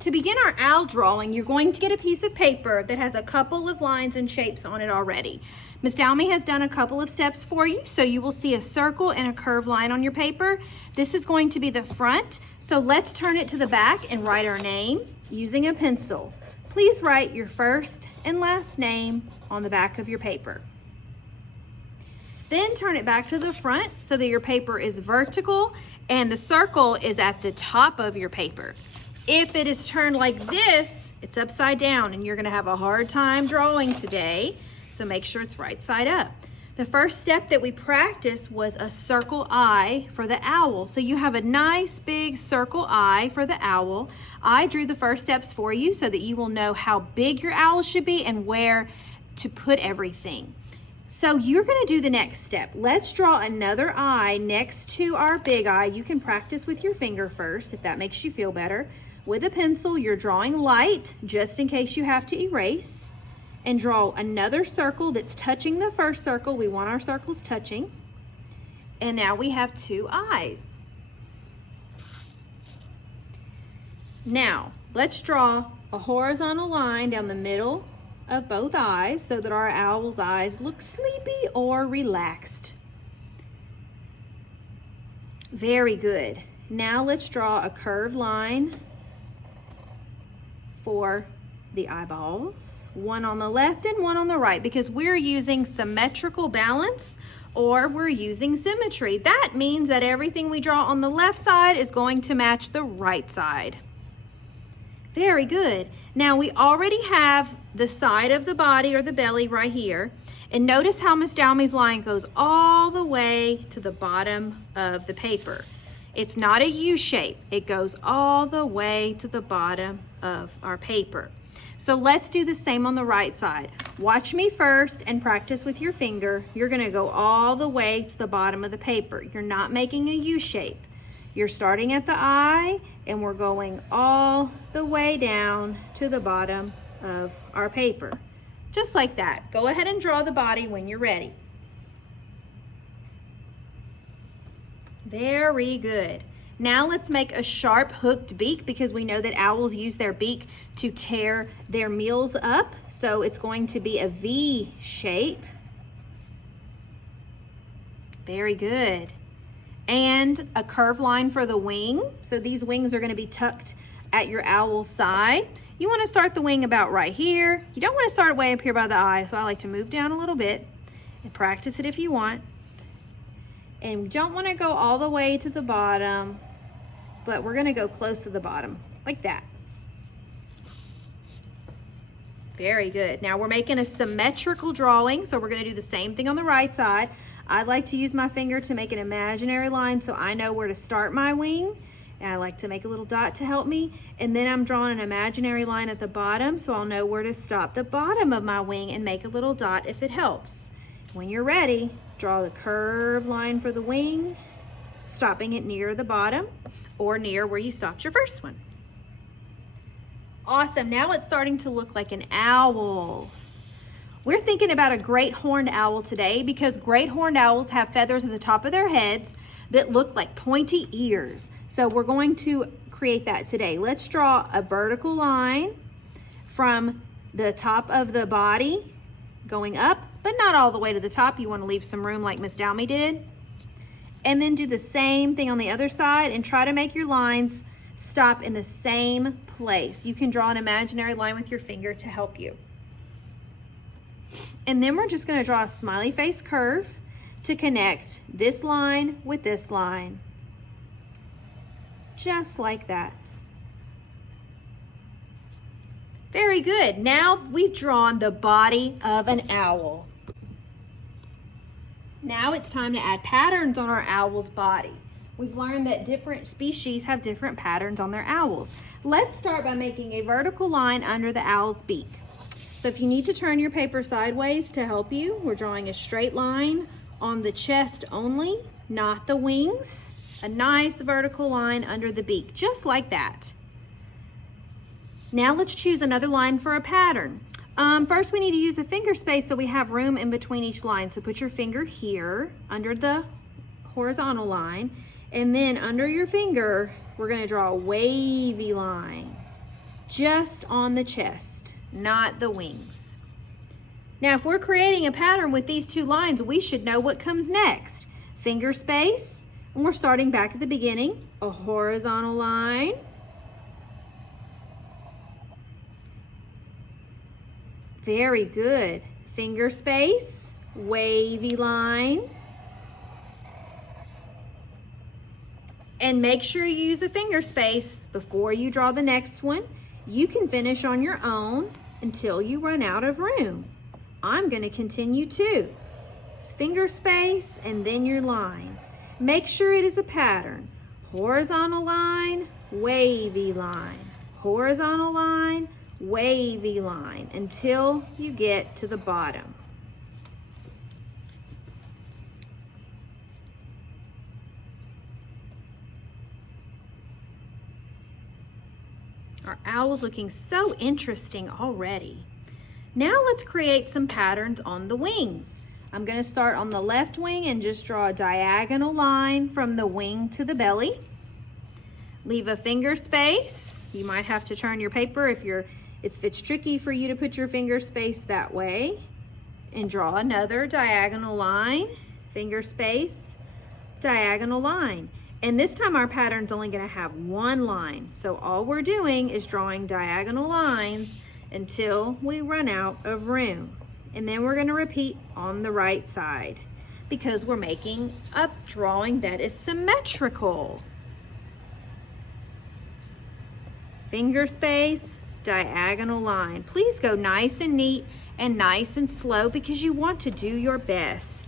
To begin our owl drawing, you're going to get a piece of paper that has a couple of lines and shapes on it already. Ms. Dalmy has done a couple of steps for you, so you will see a circle and a curved line on your paper. This is going to be the front, so let's turn it to the back and write our name using a pencil. Please write your first and last name on the back of your paper. Then turn it back to the front so that your paper is vertical and the circle is at the top of your paper. If it is turned like this, it's upside down and you're gonna have a hard time drawing today, so make sure it's right side up. The first step that we practiced was a circle eye for the owl. So you have a nice big circle eye for the owl. I drew the first steps for you so that you will know how big your owl should be and where to put everything. So you're gonna do the next step. Let's draw another eye next to our big eye. You can practice with your finger first if that makes you feel better. With a pencil, you're drawing light just in case you have to erase. And draw another circle that's touching the first circle. We want our circles touching. And now we have two eyes. Now, let's draw a horizontal line down the middle of both eyes so that our owl's eyes look sleepy or relaxed. Very good. Now let's draw a curved line for the eyeballs. One on the left and one on the right, because we're using symmetrical balance or we're using symmetry. That means that everything we draw on the left side is going to match the right side. Very good. Now we already have the side of the body or the belly right here. And notice how Miss Dalmy's line goes all the way to the bottom of the paper. It's not a U shape. It goes all the way to the bottom of our paper. So let's do the same on the right side. Watch me first and practice with your finger. You're gonna go all the way to the bottom of the paper. You're not making a U shape. You're starting at the eye and we're going all the way down to the bottom of our paper. Just like that. Go ahead and draw the body when you're ready. Very good. Now let's make a sharp hooked beak because we know that owls use their beak to tear their meals up. So it's going to be a V shape. Very good. And a curved line for the wing. So these wings are going to be tucked at your owl's side. You want to start the wing about right here. You don't want to start way up here by the eye, so I like to move down a little bit and practice it if you want. And we don't want to go all the way to the bottom, but we're going to go close to the bottom, like that. Very good. Now we're making a symmetrical drawing, so we're going to do the same thing on the right side. I like to use my finger to make an imaginary line so I know where to start my wing. And I like to make a little dot to help me. And then I'm drawing an imaginary line at the bottom so I'll know where to stop the bottom of my wing and make a little dot if it helps. When you're ready, draw the curved line for the wing, stopping it near the bottom or near where you stopped your first one. Awesome, now it's starting to look like an owl. We're thinking about a great horned owl today because great horned owls have feathers at the top of their heads that look like pointy ears. So we're going to create that today. Let's draw a vertical line from the top of the body going up, but not all the way to the top. You want to leave some room like Miss Dalmy did. And then do the same thing on the other side and try to make your lines stop in the same place. You can draw an imaginary line with your finger to help you. And then we're just going to draw a smiley face curve to connect this line with this line. Just like that. Very good. Now we've drawn the body of an owl. Now it's time to add patterns on our owl's body. We've learned that different species have different patterns on their owls. Let's start by making a vertical line under the owl's beak. So if you need to turn your paper sideways to help you, we're drawing a straight line on the chest only, not the wings. A nice vertical line under the beak, just like that. Now let's choose another line for a pattern. First we need to use a finger space so we have room in between each line. So put your finger here under the horizontal line, and then under your finger, we're gonna draw a wavy line. just on the chest, not the wings. Now, if we're creating a pattern with these two lines, we should know what comes next. Finger space, and we're starting back at the beginning, a horizontal line. Very good. Finger space, wavy line. And make sure you use a finger space before you draw the next one. You can finish on your own until you run out of room. I'm going to continue too. Finger space and then your line. Make sure it is a pattern. Horizontal line, wavy line. Horizontal line, wavy line until you get to the bottom. Our owl's looking so interesting already. Now let's create some patterns on the wings. I'm going to start on the left wing and just draw a diagonal line from the wing to the belly. Leave a finger space. You might have to turn your paper if it's tricky for you to put your finger space that way. And draw another diagonal line, finger space, diagonal line. And this time our pattern's only going to have one line. So all we're doing is drawing diagonal lines until we run out of room. And then we're going to repeat on the right side because we're making a drawing that is symmetrical. Finger space, diagonal line. Please go nice and neat and nice and slow because you want to do your best.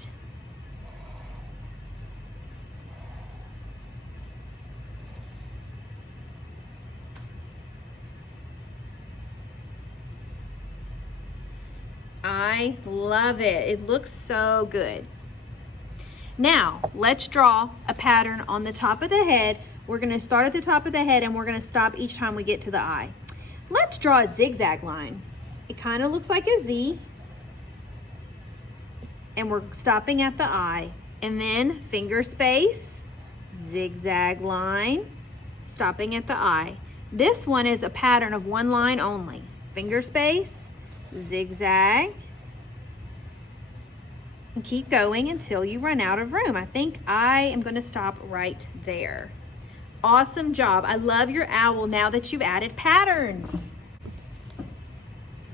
I love it. It looks so good. Now, let's draw a pattern on the top of the head. We're going to start at the top of the head and we're going to stop each time we get to the eye. Let's draw a zigzag line. It kind of looks like a Z. And we're stopping at the eye. And then finger space, zigzag line, stopping at the eye. This one is a pattern of one line only. Finger space, zigzag, and keep going until you run out of room. I think I am going to stop right there. Awesome job. I love your owl now that you've added patterns.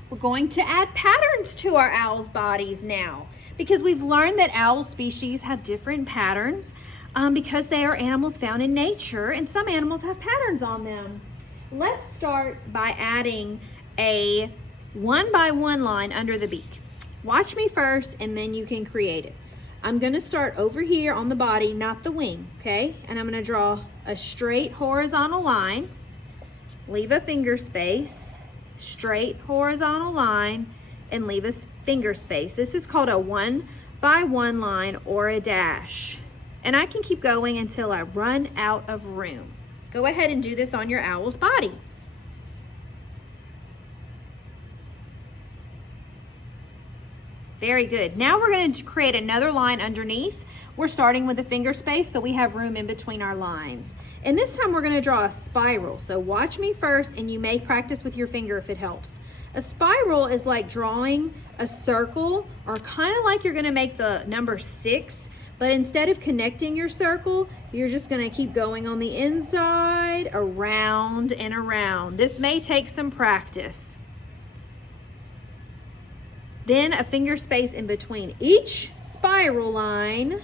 We're going to add patterns to our owl's bodies now because we've learned that owl species have different patterns because they are animals found in nature and some animals have patterns on them. Let's start by adding a 1-by-1 line under the beak. Watch me first and then you can create it. I'm going to start over here on the body, not the wing, okay? And I'm going to draw a straight horizontal line, leave a finger space, straight horizontal line, and leave a finger space. This is called a 1-by-1 line or a dash. And I can keep going until I run out of room. Go ahead and do this on your owl's body. Very good. Now we're going to create another line underneath. We're starting with a finger space so we have room in between our lines. And this time we're going to draw a spiral. So watch me first and you may practice with your finger if it helps. A spiral is like drawing a circle or kind of like you're going to make the number 6, but instead of connecting your circle, you're just going to keep going on the inside, around and around. This may take some practice. Then a finger space in between each spiral line,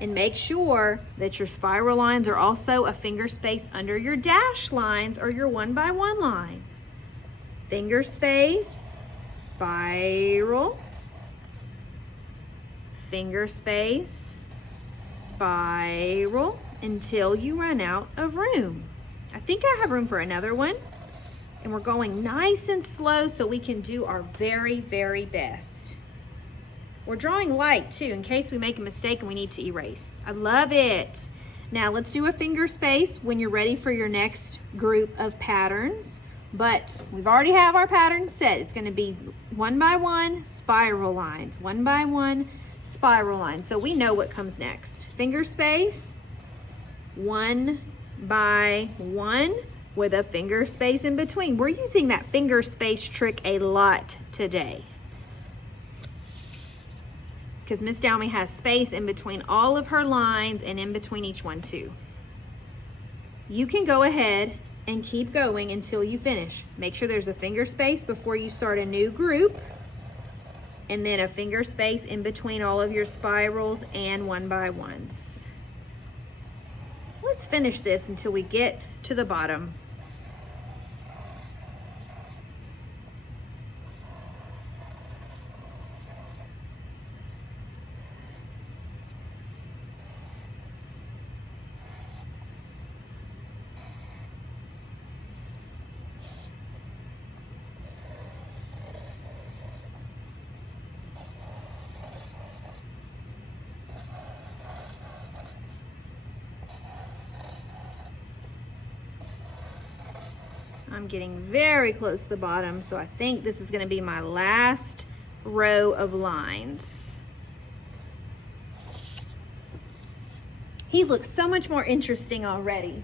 and make sure that your spiral lines are also a finger space under your dash lines or your 1-by-1 line. Finger space, spiral, finger space, spiral, until you run out of room. I think I have room for another one. And we're going nice and slow so we can do our very, very best. We're drawing light too in case we make a mistake and we need to erase. I love it. Now let's do a finger space when you're ready for your next group of patterns. But we've already have our pattern set. It's going to be 1-by-1 spiral lines, 1-by-1 spiral lines. So we know what comes next. Finger space, 1-by-1 with a finger space in between. We're using that finger space trick a lot today, because Miss Downey has space in between all of her lines and in between each one too. You can go ahead and keep going until you finish. Make sure there's a finger space before you start a new group, and then a finger space in between all of your spirals and 1x1s. Let's finish this until we get to the bottom. I'm getting very close to the bottom, so I think this is going to be my last row of lines. He looks so much more interesting already.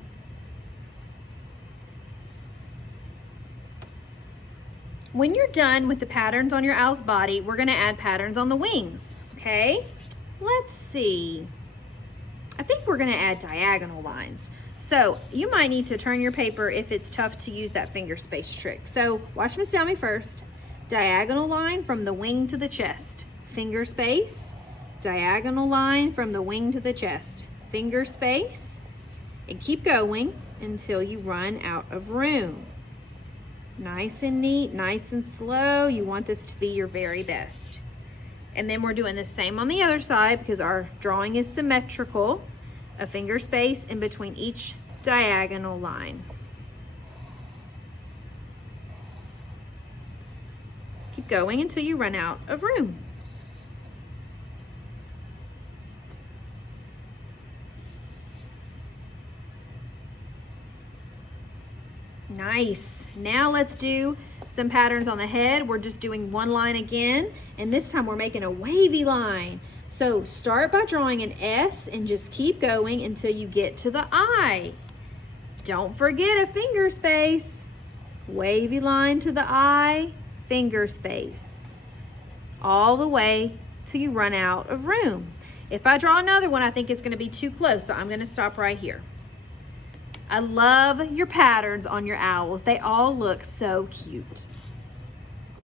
When you're done with the patterns on your owl's body, we're going to add patterns on the wings, okay? Let's see. I think we're going to add diagonal lines. So you might need to turn your paper if it's tough to use that finger space trick. So watch Miss Downey first. Diagonal line from the wing to the chest. Finger space. Diagonal line from the wing to the chest. Finger space. And keep going until you run out of room. Nice and neat, nice and slow. You want this to be your very best. And then we're doing the same on the other side because our drawing is symmetrical. A finger space in between each diagonal line. Keep going until you run out of room. Nice. Now let's do some patterns on the head. We're just doing one line again, and this time we're making a wavy line. So start by drawing an S and just keep going until you get to the eye. Don't forget a finger space. Wavy line to the eye, finger space. All the way till you run out of room. If I draw another one, I think it's gonna be too close, so I'm gonna stop right here. I love your patterns on your owls. They all look so cute.